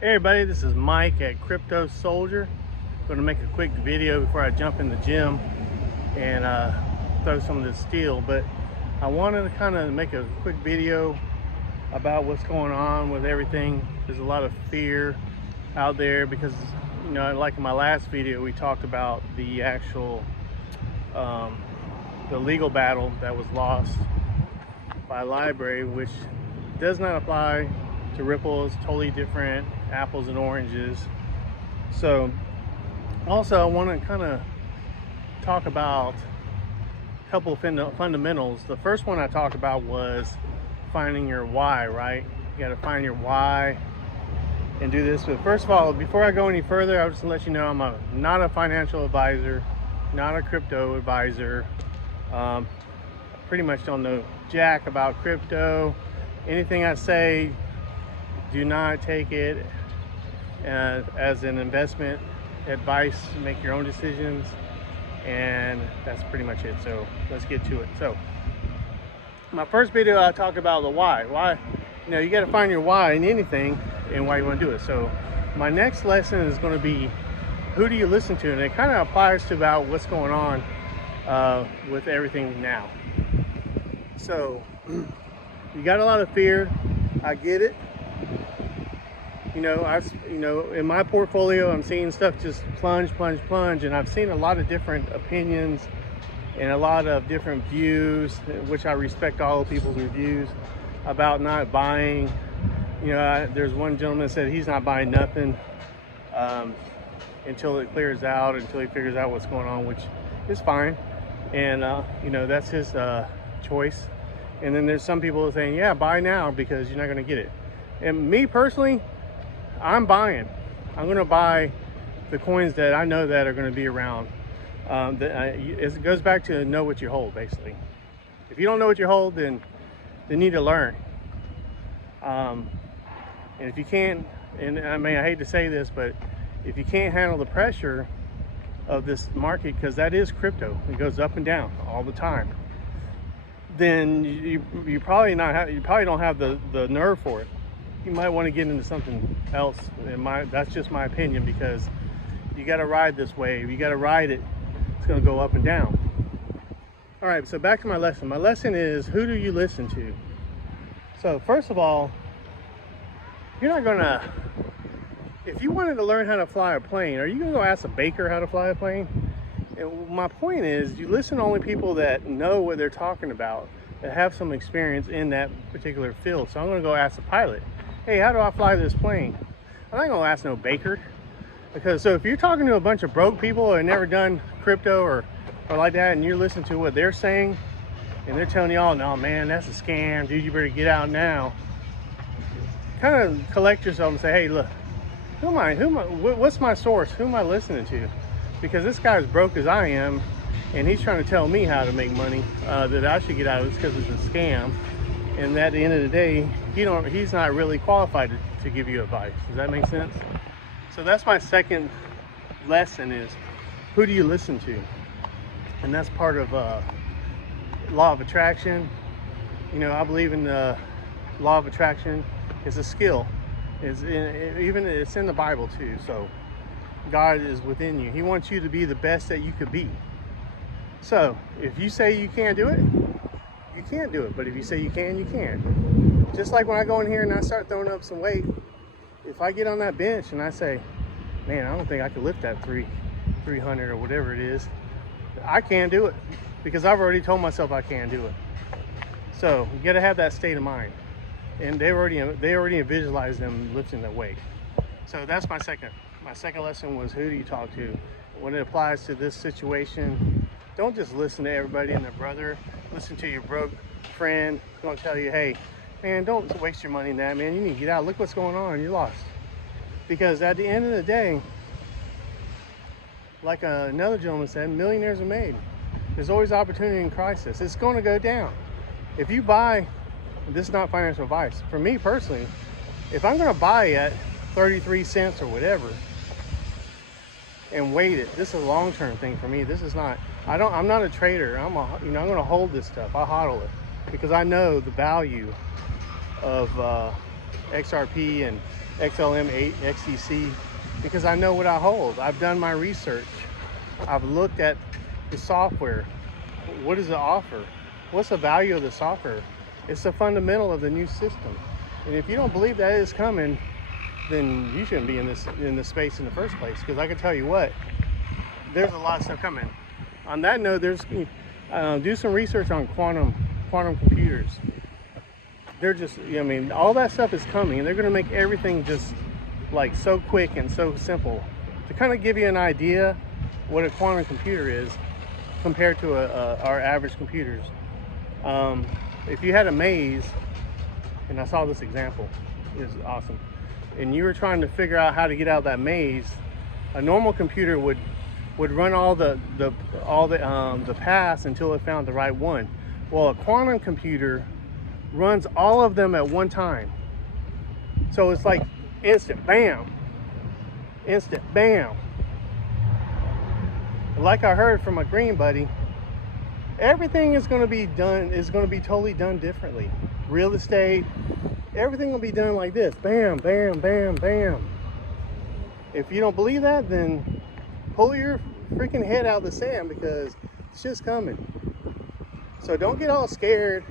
Hey everybody, this is Mike at Crypto Soldier. I'm going to make a quick video before I jump in the gym and throw some of this steel. But I wanted to kind of make a quick video about what's going on with everything. There's a lot of fear out there because, you know, like in my last video, we talked about the actual the legal battle that was lost by Library, which does not apply to Ripple. Is totally different, apples and oranges. So also I want to kind of talk about a couple of fundamentals. The first one I talked about was finding your why, right? You got to find your why and do this. But first of all, before I go any further, I just want to let you know I'm not a financial advisor, not a crypto advisor. Pretty much don't know jack about crypto. Anything I say, do not take it as an investment advice. Make your own decisions, and that's pretty much it. So let's get to it. So my first video, I talked about the why. You know, you got to find your why in anything and why you want to do it. So my next lesson is going to be, who do you listen to? And it kind of applies to about what's going on with everything now. So you got a lot of fear. I get it. You know, in my portfolio, I'm seeing stuff just plunge, and I've seen a lot of different opinions and a lot of different views, which I respect all people's reviews about not buying. You know, there's one gentleman that said he's not buying nothing until it clears out, until he figures out what's going on, which is fine. And you know, that's his choice. And then there's some people saying, yeah, buy now because you're not going to get it. And me personally, I'm buying. I'm going to buy the coins that I know that are going to be around. It goes back to know what you hold, basically. If you don't know what you hold, then you need to learn. And if you can't, and I mean, I hate to say this, but if you can't handle the pressure of this market, because that is crypto, it goes up and down all the time, then you probably don't have the nerve for it. You might want to get into something else. That's just my opinion, because you got to ride this wave. You got to ride it. It's going to go up and down. All right, so back to my lesson. My lesson is, who do you listen to? So first of all, you're not going to, if you wanted to learn how to fly a plane, are you going to go ask a baker how to fly a plane? And my point is, you listen to only people that know what they're talking about, that have some experience in that particular field. So I'm going to go ask a pilot, hey, how do I fly this plane? I'm not going to ask no baker. Because so if you're talking to a bunch of broke people that have never done crypto or like that, and you're listening to what they're saying, and they're telling you, oh no man, that's a scam, dude, you better get out now. Kind of collect yourself and say, hey, look, what's my source? Who am I listening to? Because this guy's broke as I am, and he's trying to tell me how to make money, that I should get out of this because it's a scam. And at the end of the day, he's not really qualified to give you advice. Does that make sense? So that's my second lesson, is who do you listen to? And that's part of law of attraction. You know, I believe in the law of attraction. It's a skill. It's in the Bible too. So God is within you. He wants you to be the best that you could be. So if you say you can't do it, you can't do it. But if you say you can, you can. Just like when I go in here and I start throwing up some weight, if I get on that bench and I say, man, I don't think I could lift that 300 or whatever it is, I can't do it, because I've already told myself I can't do it. So you got to have that state of mind. And they already visualize them lifting that weight. So that's my second lesson, was who do you talk to? When it applies to this situation, don't just listen to everybody and their brother. Listen to your broke friend who's going to tell you, hey, man, don't waste your money in that, man. You need to get out. Look what's going on. You're lost. Because at the end of the day, like another gentleman said, millionaires are made. There's always opportunity in crisis. It's going to go down. If you buy, this is not financial advice. For me personally, if I'm going to buy at 33 cents or whatever and wait it, this is a long-term thing for me. This is not, I'm not a trader. I'm going to hold this stuff. I hodl it because I know the value of XRP and XLM8 XCC, because I know what I hold. I've done my research. I've looked at the software. What does it offer? What's the value of the software? It's the fundamental of the new system. And if you don't believe that is coming, then you shouldn't be in this space in the first place. Because I can tell you what, there's a lot of stuff coming. On that note, there's do some research on quantum computers. They're just, I mean, all that stuff is coming, and they're going to make everything just like so quick and so simple. To kind of give you an idea what a quantum computer is compared to our average computers. If you had a maze, and I saw this example, it's awesome, and you were trying to figure out how to get out of that maze, a normal computer would run all the paths until it found the right one. Well, a quantum computer runs all of them at one time. So it's like instant bam, instant bam. Like I heard from a green buddy, everything is going to be totally done differently. Real estate, everything will be done like this, bam, bam, bam, bam. If you don't believe that, then pull your freaking head out of the sand, because it's just coming. So don't get all scared,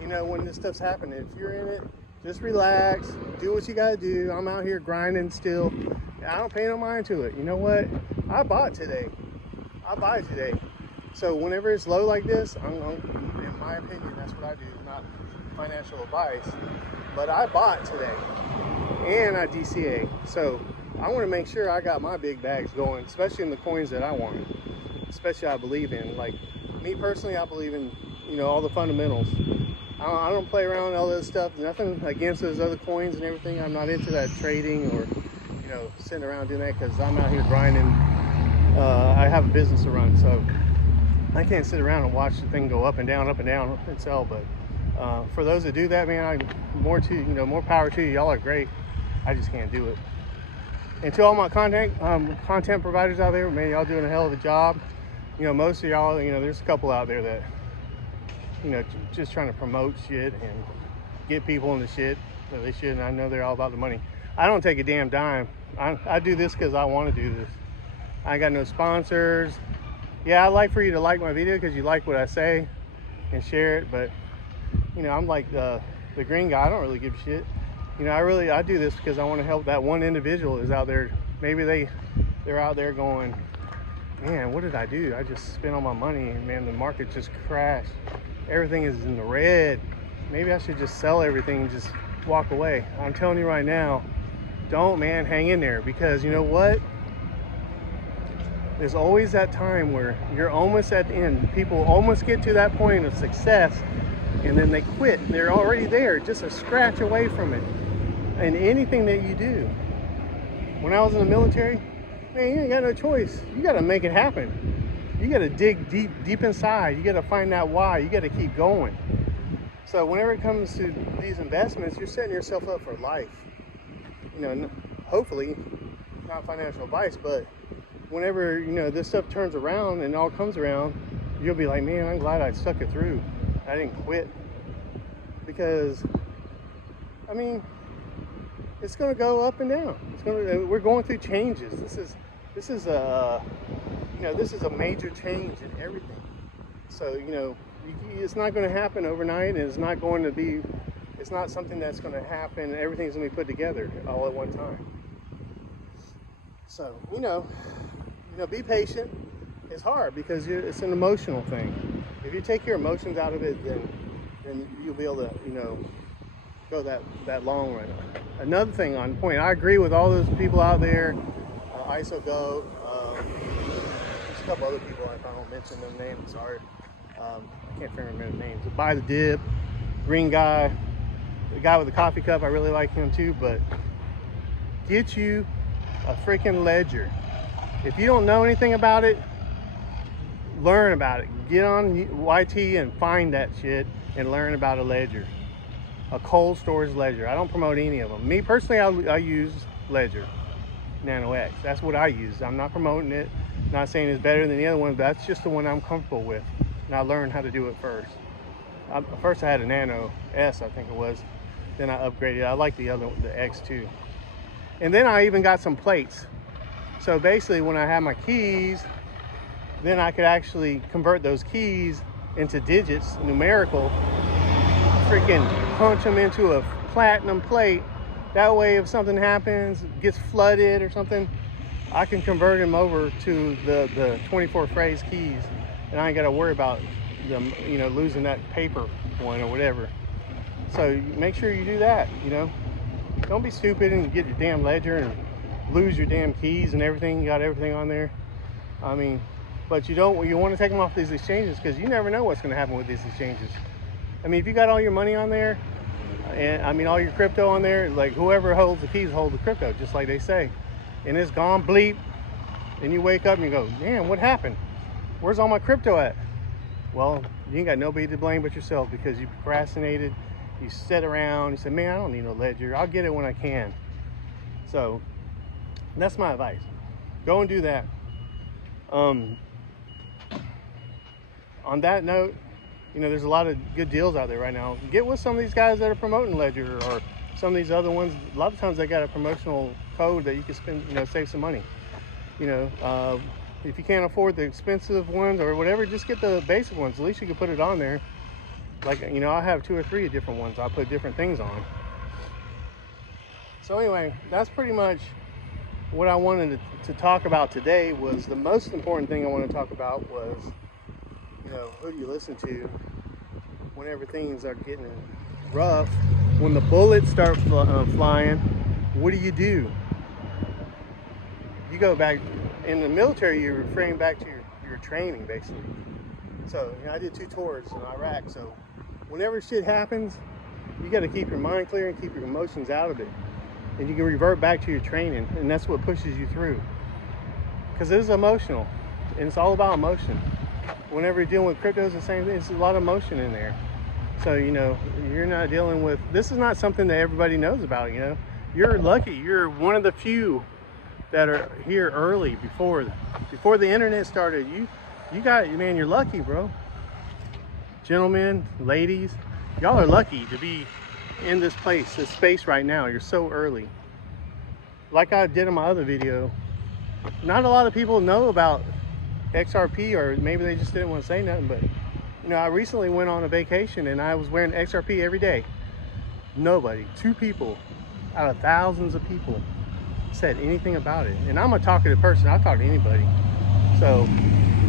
you know, when this stuff's happening. If you're in it, just relax, do what you gotta do. I'm out here grinding still. I don't pay no mind to it. You know what? I bought today. I buy today. So whenever it's low like this, in my opinion, that's what I do. Not financial advice, but I bought today, and I DCA. So I want to make sure I got my big bags going, especially in the coins that I want, especially I believe in. Like me personally, I believe in, you know, all the fundamentals. I don't play around with all this stuff. Nothing against those other coins and everything. I'm not into that trading or, you know, sitting around doing that, because I'm out here grinding. I have a business to run, so I can't sit around and watch the thing go up and down and sell. But for those that do that, man, more power to you. Y'all are great. I just can't do it. And to all my content providers out there, man, y'all doing a hell of a job. You know, most of y'all, you know, there's a couple out there that, you know, just trying to promote shit and get people into shit that they shouldn't. I know they're all about the money. I don't take a damn dime. I do this because I want to do this. I ain't got no sponsors. Yeah, I'd like for you to like my video because you like what I say and share it, but, you know, I'm like the green guy. I don't really give a shit. You know, I do this because I want to help that one individual is out there. Maybe they're out there going, man, what did I do? I just spent all my money, and man, the market just crashed. Everything is in the red. Maybe I should just sell everything and just walk away. I'm telling you right now, don't, man, hang in there, because you know what? There's always that time where you're almost at the end. People almost get to that point of success, and then they quit. They're already there, just a scratch away from it. And anything that you do. When I was in the military, man, you ain't got no choice. You got to make it happen. You got to dig deep inside. You got to find that why. You got to keep going. So whenever it comes to these investments, you're setting yourself up for life. You know, hopefully, not financial advice, but whenever, you know, this stuff turns around and all comes around, you'll be like, man, I'm glad I stuck it through. I didn't quit. Because, I mean, it's going to go up and down. We're going through changes. This is a major change in everything. So, you know, it's not going to happen overnight, and it's not something that's going to happen. Everything's going to be put together all at one time. So, you know, be patient. It's hard because it's an emotional thing. If you take your emotions out of it, then you'll be able to, you know, go that long run. Another thing on point, I agree with all those people out there, ISO Go, there's a couple other people, if I don't mention their names, sorry. I can't remember the names. Buy the Dip, green guy, the guy with the coffee cup, I really like him too, but get you a freaking ledger. If you don't know anything about it, learn about it. Get on YT and find that shit and learn about a ledger. A cold storage ledger. I don't promote any of them. Me personally, I use Ledger Nano X. That's what I use. I'm not promoting it. Not saying it's better than the other one, but that's just the one I'm comfortable with. And I learned how to do it first. First I had a Nano S, I think it was. Then I upgraded. I like the other one, the X too. And then I even got some plates. So basically when I have my keys, then I could actually convert those keys into digits, numerical, freaking punch them into a platinum plate. That way if something happens, gets flooded or something, I can convert them over to the 24 phrase keys, and I ain't got to worry about them, you know, losing that paper one or whatever. So make sure you do that, you know. Don't be stupid and get your damn ledger and lose your damn keys and everything. You got everything on there. I mean, but you want to take them off these exchanges, because you never know what's going to happen with these exchanges. I mean, if you got all your money on there, and I mean all your crypto on there, like whoever holds the keys hold the crypto, just like they say. And it's gone bleep, and you wake up and you go, damn, what happened? Where's all my crypto at? Well, you ain't got nobody to blame but yourself, because you procrastinated, you sat around, you said, man, I don't need no ledger, I'll get it when I can. So that's my advice. Go and do that. On that note, you know, there's a lot of good deals out there right now. Get with some of these guys that are promoting ledger, or some of these other ones. A lot of times they got a promotional code that you can spend, you know, save some money. You know, if you can't afford the expensive ones or whatever, just get the basic ones. At least you can put it on there. Like, you know, I have 2 or 3 different ones I put different things on. So anyway, that's pretty much what I wanted to talk about today. Was the most important thing I want to talk about was, you know, who do you listen to whenever things are getting rough? When the bullets start flying, what do? You go back in the military, you're referring back to your training, basically. So, you know, I did 2 tours in Iraq. So whenever shit happens, you got to keep your mind clear and keep your emotions out of it, and you can revert back to your training, and that's what pushes you through, because it is emotional, and it's all about emotion. Whenever you're dealing with crypto, it's the same thing. It's a lot of emotion in there. So, you know, you're not dealing with, this is not something that everybody knows about, you know. You're lucky. You're one of the few that are here early, before the internet started. You got, man, you're lucky, bro. Gentlemen, ladies, y'all are lucky to be in this space right now. You're so early. Like I did in my other video, not a lot of people know about XRP, or maybe they just didn't want to say nothing. But, you know, I recently went on a vacation and I was wearing XRP every day. Nobody, 2 people out of thousands of people said anything about it. And I'm a talkative person. I'll talk to anybody. So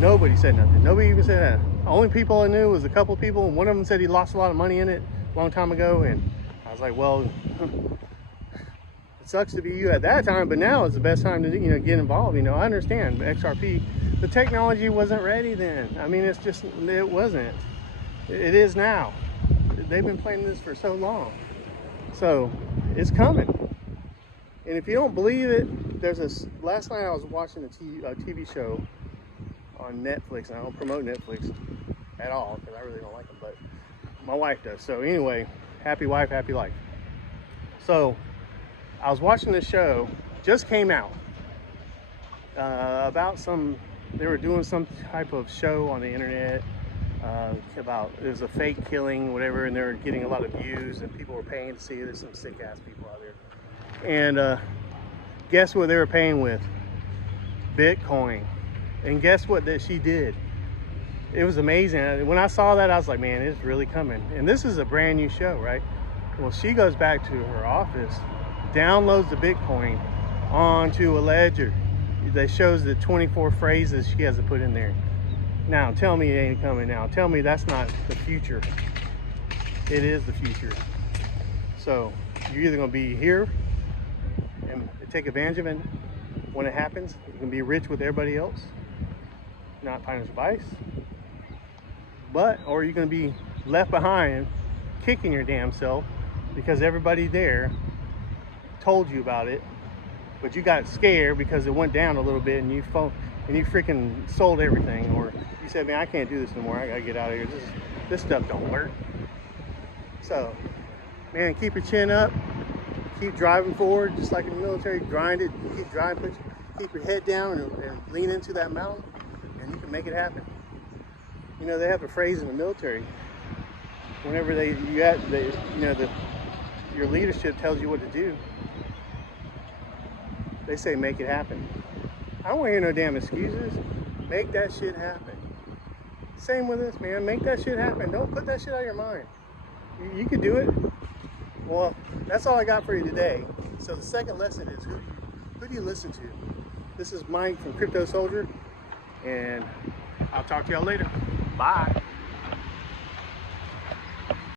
nobody said nothing. Nobody even said that. The only people I knew was a couple of people, and one of them said he lost a lot of money in it a long time ago. And I was like, well, it sucks to be you at that time, but now is the best time to, you know, get involved. You know, I understand XRP. The technology wasn't ready then. I mean, it's just, it wasn't. It is now. They've been playing this for so long. So it's coming. And if you don't believe it, there's this, last night I was watching a TV show on Netflix, and I don't promote Netflix at all, because I really don't like them, but my wife does. So anyway, happy wife, happy life. So I was watching this show, just came out, about they were doing some type of show on the internet, about, it was a fake killing, whatever, and they were getting a lot of views, and people were paying to see it. There's some sick ass people out there. And guess what they were paying with? Bitcoin. And guess what that she did? It was amazing. When I saw that, I was like, man, it's really coming. And this is a brand new show, right? Well, she goes back to her office, downloads the Bitcoin onto a ledger that shows the 24 phrases she has to put in there. Now, tell me it ain't coming now. Tell me that's not the future. It is the future. So you're either going to be here and take advantage of it when it happens. You can be rich with everybody else, not financial advice, or you're going to be left behind kicking your damn self because everybody there told you about it, but you got scared because it went down a little bit, and you freaking sold everything, or you said, man, I can't do this anymore, I gotta get out of here, this stuff don't work. So, man, keep your chin up, keep driving forward, just like in the military. Grind it, keep driving, keep your head down and lean into that mountain, and you can make it happen. You know, they have a phrase in the military, whenever your leadership tells you what to do, They say make it happen. I don't want to hear no damn excuses. Make that shit happen. Same with this, man. Make that shit happen. Don't put that shit out of your mind. You can do it. Well, that's all I got for you today. So the second lesson is who do you listen to? This is Mike from Crypto Soldier, and I'll talk to y'all later. Bye.